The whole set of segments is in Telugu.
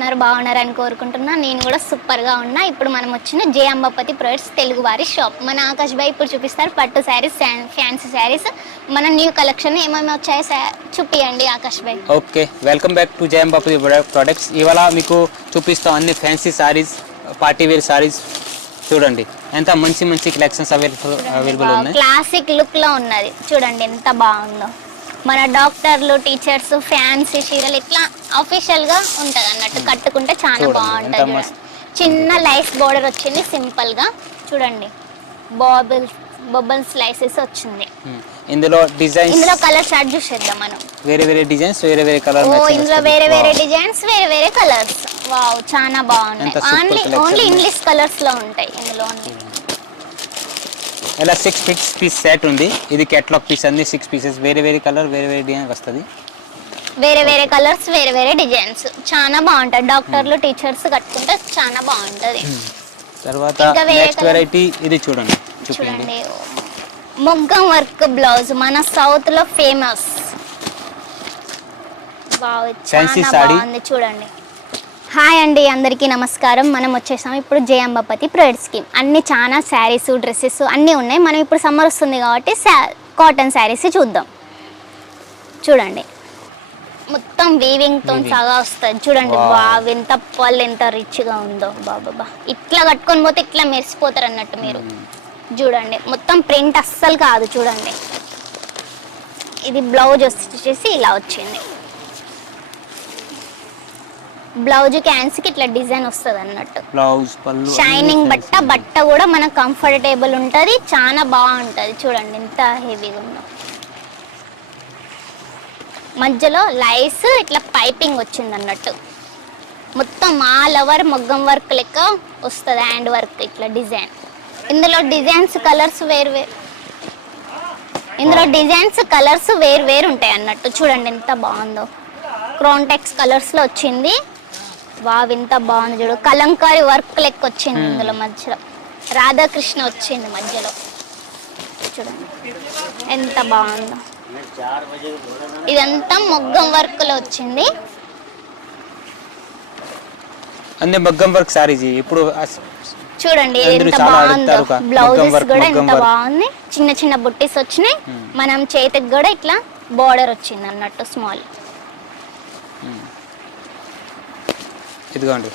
ఉన్నారు బాగున్నారని కోరుకుంటున్నా. నేను కూడా సూపర్గా ఉన్నా. ఇప్పుడు మనం వచ్చిన జే అంబాపతి ప్రొడక్ట్స్ తెలుగు వారి షాప్. మన ఆకాష్ భాయ్ ఇప్పుడు చూపిస్తారు పట్టు శారీస్ ఫ్యాన్సీ శారీస్. మన న్యూ కలెక్షన్ ఏమేమి వచ్చాయో చూపియండి ఆకాష్ భాయ్. Okay welcome back to Jayam Bapathi products. ఇవాళ మీకు చూపిస్తాం అన్ని fancy saris party wear saris చూడండి ఎంత మంచి మంచి కలెక్షన్స్ అవైలబుల్ అవైలబుల్ ఉన్నాయి. క్లాసిక్ లుక్లో ఉన్నది. చూడండి ఎంత బాగుందో. మన డాక్టర్లు టీచర్స్ ఫ్యాన్సీ చీరలు ఇట్లా అఫీషియల్గా ఉంటది అన్నట్టు కట్టుకుంటే చాలా బాగుంటది. చిన్న లైస్ బోర్డర్ వచ్చింది సింపుల్గా. చూడండి బాబుల్స్ బొబ్బల్ స్లైసెస్ వచ్చింది. ఇందులో డిజైన్స్ ఇందులో కలర్ చార్ట్ చూసేద్దాం మనం. వేరే వేరే డిజైన్స్ వేరే వేరే కలర్ ఓ ఇందులో వేరే వేరే డిజైన్స్ వేరే వేరే కలర్స్ వావ్ చాలా బాగున్నాయి super ఓన్లీ. ఓన్లీ ఇంగ్లీష్ కలర్స్లో ఉంటాయి ఇందులో only. ఇలా సిక్స్ సిక్స్ పీస్ సెట్ ఉంది. ఇది కేటలాగ్ పీస్ అన్ని సిక్స్ పీసెస్ వేరే వేరే కలర్ వేరే వేరే డిజైన్ వస్తుంది. వేరే వేరే కలర్స్ వేరే వేరే డిజైన్స్. చాలా బాగుంటాయి. డాక్టర్లు టీచర్స్ కట్టుకుంటే చాలా బాగుంటది. తర్వాత ఇంకా వేరే నెక్స్ట్? వెరైటీ ఇది చూడండి. చూడండి. మొగ్గం వర్క్ బ్లౌజ్. మన సౌత్లో ఫేమస్. బాగుంది. చూడండి. హాయ్ అండి అందరికీ నమస్కారం. మనం వచ్చేసాం ఇప్పుడు జే అంబాపతి ప్రోడక్ట్ స్కీమ్ అన్ని చాలా శారీస్ డ్రెస్సెస్ అన్నీ ఉన్నాయి. మనం ఇప్పుడు సమ్మర్ వస్తుంది కాబట్టి కాటన్ శారీస్ చూద్దాం. చూడండి. మొత్తం వీవింగ్తో Weaving. సగా వస్తుంది. చూడండి. వావ్ ఎంత పళ్ళు ఎంత రిచ్గా ఉందో. బాబా ఇట్లా కట్టుకొని పోతే ఇట్లా మెరిసిపోతారు అన్నట్టు మీరు. చూడండి. మొత్తం ప్రింట్ అస్సలు కాదు చూడండి. ఇది బ్లౌజ్ వచ్చేసి ఇలా వచ్చింది. బ్లౌజ్ క్యాన్స్కి ఇట్లా డిజైన్ వస్తుంది అన్నట్టు బ్లౌజ్ పళ్ళు షైనింగ్ బట్ట బట్ట కూడా మనకు కంఫర్టబుల్ ఉంటుంది చాలా బాగుంటుంది. చూడండి ఎంత హెవీగా ఉందో. మధ్యలో లైస్ ఇట్లా పైపింగ్ వచ్చింది అన్నట్టు మొత్తం ఆల్ ఓవర్ మొగ్గం వర్క్ లెక్క వస్తుంది హ్యాండ్ వర్క్ ఇట్లా డిజైన్ ఇందులో డిజైన్స్ కలర్స్ వేరు వేరు. ఇందులో డిజైన్స్ కలర్స్ వేరు వేరు ఉంటాయి అన్నట్టు. చూడండి ఎంత బాగుందో. క్రోన్టెక్స్ కలర్స్లో వచ్చింది. వావ్ ఎంత బాగుంది చూడు. కలంకారీ వర్క్ లెక్క వచ్చింది ఇందులో మధ్యలో. రాధాకృష్ణ వచ్చింది మధ్యలో. చూడండి. ఎంత బాగుందో. ఇదంతా మొగ్గం వర్క్లో వచ్చింది మగ్గం వర్క్ సారీస్. ఇప్పుడు చూడండి ఎంత బాగుందో. బ్లౌజెస్ కూడా ఎంత. బాగుంది. చిన్న చిన్న బుట్టీస్ వచ్చినాయి. మనం చేతికి కూడా ఇట్లా బోర్డర్ వచ్చింది అన్నట్టు స్మాల్ ఇదిగోండి.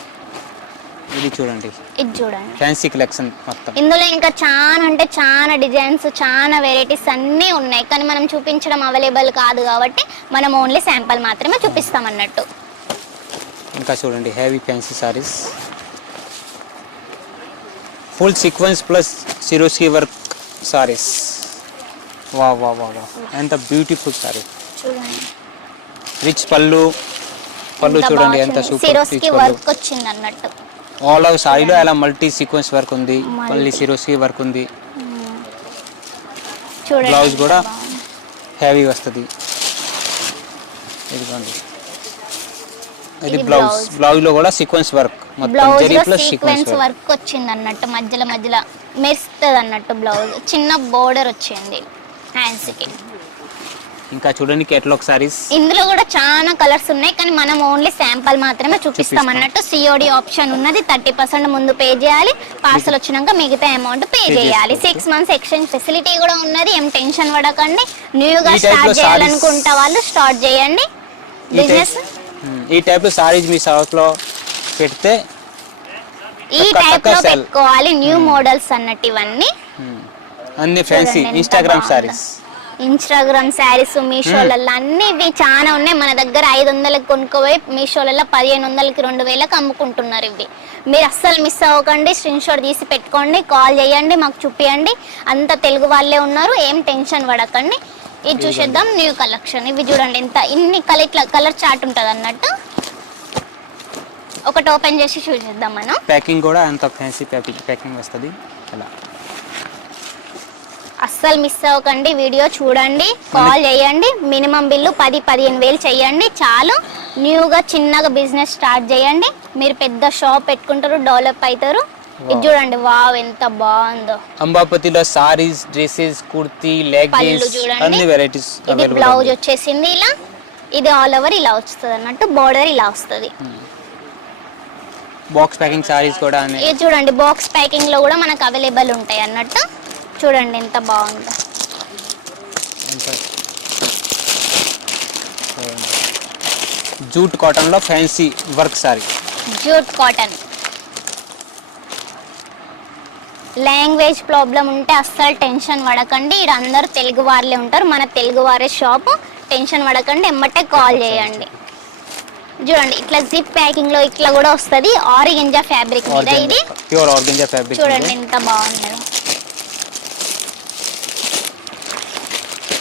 ఇది చూడండి. ఇది చూడండి. ఫ్యాన్సీ కలెక్షన్ మొత్తం. ఇందులో ఇంకా చాలా అంటే చాలా డిజైన్స్ చాలా వెరైటీస్ అన్నీ ఉన్నాయి. కానీ మనం చూపించడం అవైలబుల్ కాదు కాబట్టి మనం ఓన్లీ శాంపుల్ మాత్రమే చూపిస్తాం అన్నట్టు. ఇంకా చూడండి heavy fancy saris full sequence plus Swarovski work saris వా వా వా వా ఎంత బ్యూటిఫుల్ సారీ చూడండి. రిచ్ పళ్ళు పళ్ళు చూడండి ఎంత. సూపర్ సిరోస్కి వర్క్ వచ్చింది అన్నట్టు. ఆల్ ఓవర్ సారీలో అలా మల్టీ సీక్వెన్స్ వర్క్ ఉంది. మళ్ళీ సిరోస్కి వర్క్ ఉంది. ఎంత కూడా. హెవీ వస్తుంది. ఇదిగోండి. ఇది బ్లౌజ్. బ్లౌజ్లో కూడా సీక్వెన్స్ వర్క్ మొత్తం బ్లౌజ్ జరీ ప్లస్ సీక్వెన్స్ వర్క్ వచ్చింది అన్నట్టు. మధ్యలో మధ్యలో మెరుస్తుంది అన్నట్టు బ్లౌజ్ చిన్న బోర్డర్ వచ్చింది. హ్యాండ్స్కి. ఇంకా చూడండి కేటలాగ్ సారీస్ ఇందులో కూడా చాలా కలర్స్ ఉన్నాయి కానీ మనం ఓన్లీ శాంపుల్ మాత్రమే చూపిస్తాం. అన్నట్టు సిఓడి ఆప్షన్ ఉన్నది థర్టీ పర్సెంట్ ముందు పే చేయాలి పార్సల్ వచ్చినాక మిగతా అమౌంట్ పే చేయాలి. సిక్స్ మంత్స్ ఎక్స్చేంజ్ ఫెసిలిటీ కూడా ఉన్నది ఏం టెన్షన్ పడకండి. న్యూగా స్టార్ట్ చేయాలనుకుంటా వాళ్ళు స్టార్ట్ చేయండి. బిజినెస్ ఈ టైప్ సారీస్ మీ సౌత్లో పెడితే ఈ టైప్లో. పెట్టుకోవాలి న్యూ మోడల్స్ అన్నట్టు ఇవన్నీ. మ్మ్, అన్ని fancy Instagram. Saris Instagram saris మీషోలలో అన్ని ఇవి చాలా ఉన్నాయి. మన దగ్గర ఐదు వందలకి కొనుక్కోపోయి మీషోలలో పదిహేను వందలకి రెండు వేలకు అమ్ముకుంటున్నారు ఇవి. మీరు అస్సలు మిస్ అవ్వకండి. స్క్రీన్ షాట్ తీసి పెట్టుకోండి. కాల్ చేయండి. మాకు చూపియండి. అంత తెలుగు వాళ్ళే ఉన్నారు. ఏం టెన్షన్ పడకండి. ఇది చూసేద్దాం. న్యూ కలెక్షన్ ఇవి చూడండి. ఎంత ఇన్ని కలర్ ఇట్లా కలర్ చార్ట్ ఉంటుంది అన్నట్టు. ఒకటి ఓపెన్ చేసి చూసేద్దాం మనం. ప్యాకింగ్ కూడా అంత ఫ్యాన్సీ ప్యాకింగ్ ప్యాకింగ్ వస్తుంది. అలా. అస్సలు మిస్ అవ్వకండి వీడియో చూడండి కాల్ చేయండి మినిమం బిల్లు పది పదిహేను వేలు చేయండి చాలు. న్యూగా చిన్నగా బిజినెస్ స్టార్ట్ చేయండి. మీరు పెద్ద షాప్ పెట్టుకుంటారు డెవలప్ అవుతారు ఇది చూడండి వావ్ ఎంత బాగుందో. అంబాపతిలో సారీస్ డ్రెస్సెస్ కుర్తీ పళ్ళు చూడండి. అన్ని వెరైటీస్ ఇది బ్లౌజ్ వచ్చేసింది ఇలా. ఇది ఆల్ ఓవర్ ఇలా వస్తుంది అన్నట్టు బోర్డర్ ఇలా వస్తుంది. బాక్స్ ప్యాకింగ్ సారీస్ కూడా ఇది చూడండి బాక్స్ ప్యాకింగ్లో కూడా మనకు అవైలబుల్ ఉంటాయి అన్నట్టు. చూడండి ఎంత బాగుందో. జూట్ కాటన్లో fancy work sari. Jute cotton. Language problem ఉంటే అస్సలు టెన్షన్ పడకండి. ఇక్కడ అందరు తెలుగు వాళ్ళే ఉంటారు. మన తెలుగు వారే షాప్. టెన్షన్ పడకండి. ఎమ్మటే కాల్ చేయండి. చూడండి ఇట్లా జిప్ ప్యాకింగ్లో ఇట్లా కూడా వస్తుంది. ఆరిగింజా ఫ్యాబ్రిక్ మీద ఇది. ప్యూర్ ఆర్గంజా ఫ్యాబ్రిక్ చూడండి ఎంత బాగుందో.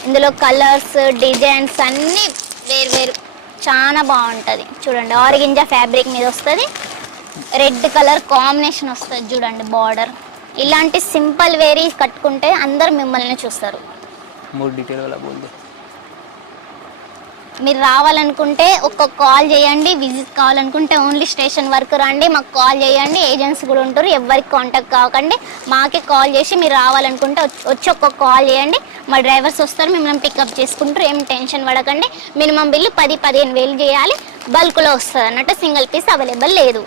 ఇందులో కలర్స్ డిజైన్స్ అన్నీ వేరు వేరు. చాలా బాగుంటుంది. చూడండి ఆరిగింజా ఫ్యాబ్రిక్ మీద వస్తుంది. రెడ్ కలర్ కాంబినేషన్ వస్తుంది చూడండి బార్డర్. ఇలాంటి సింపుల్ వేరీ కట్టుకుంటే అందరు మిమ్మల్ని చూస్తారు. మీరు రావాలనుకుంటే ఒక్క కాల్ చేయండి విజిట్ కావాలనుకుంటే ఓన్లీ స్టేషన్ వరకు రండి మాకు కాల్ చేయండి ఏజెంట్స్ కూడా ఉంటారు ఎవరికి కాంటాక్ట్ కాకండి మాకే కాల్ చేసి మీరు రావాలనుకుంటే వచ్చి- ఒక్కొక్క ఒక్క కాల్ చేయండి మా డ్రైవర్స్ వస్తారు మిమ్మల్ని పికప్ చేసుకుంటారు ఏం టెన్షన్ పడకండి మినిమం బిల్లు పది పదిహేను వేలు చేయాలి బల్క్లో వస్తుంది అన్నట్టు సింగిల్ పీస్ అవైలబుల్ లేదు.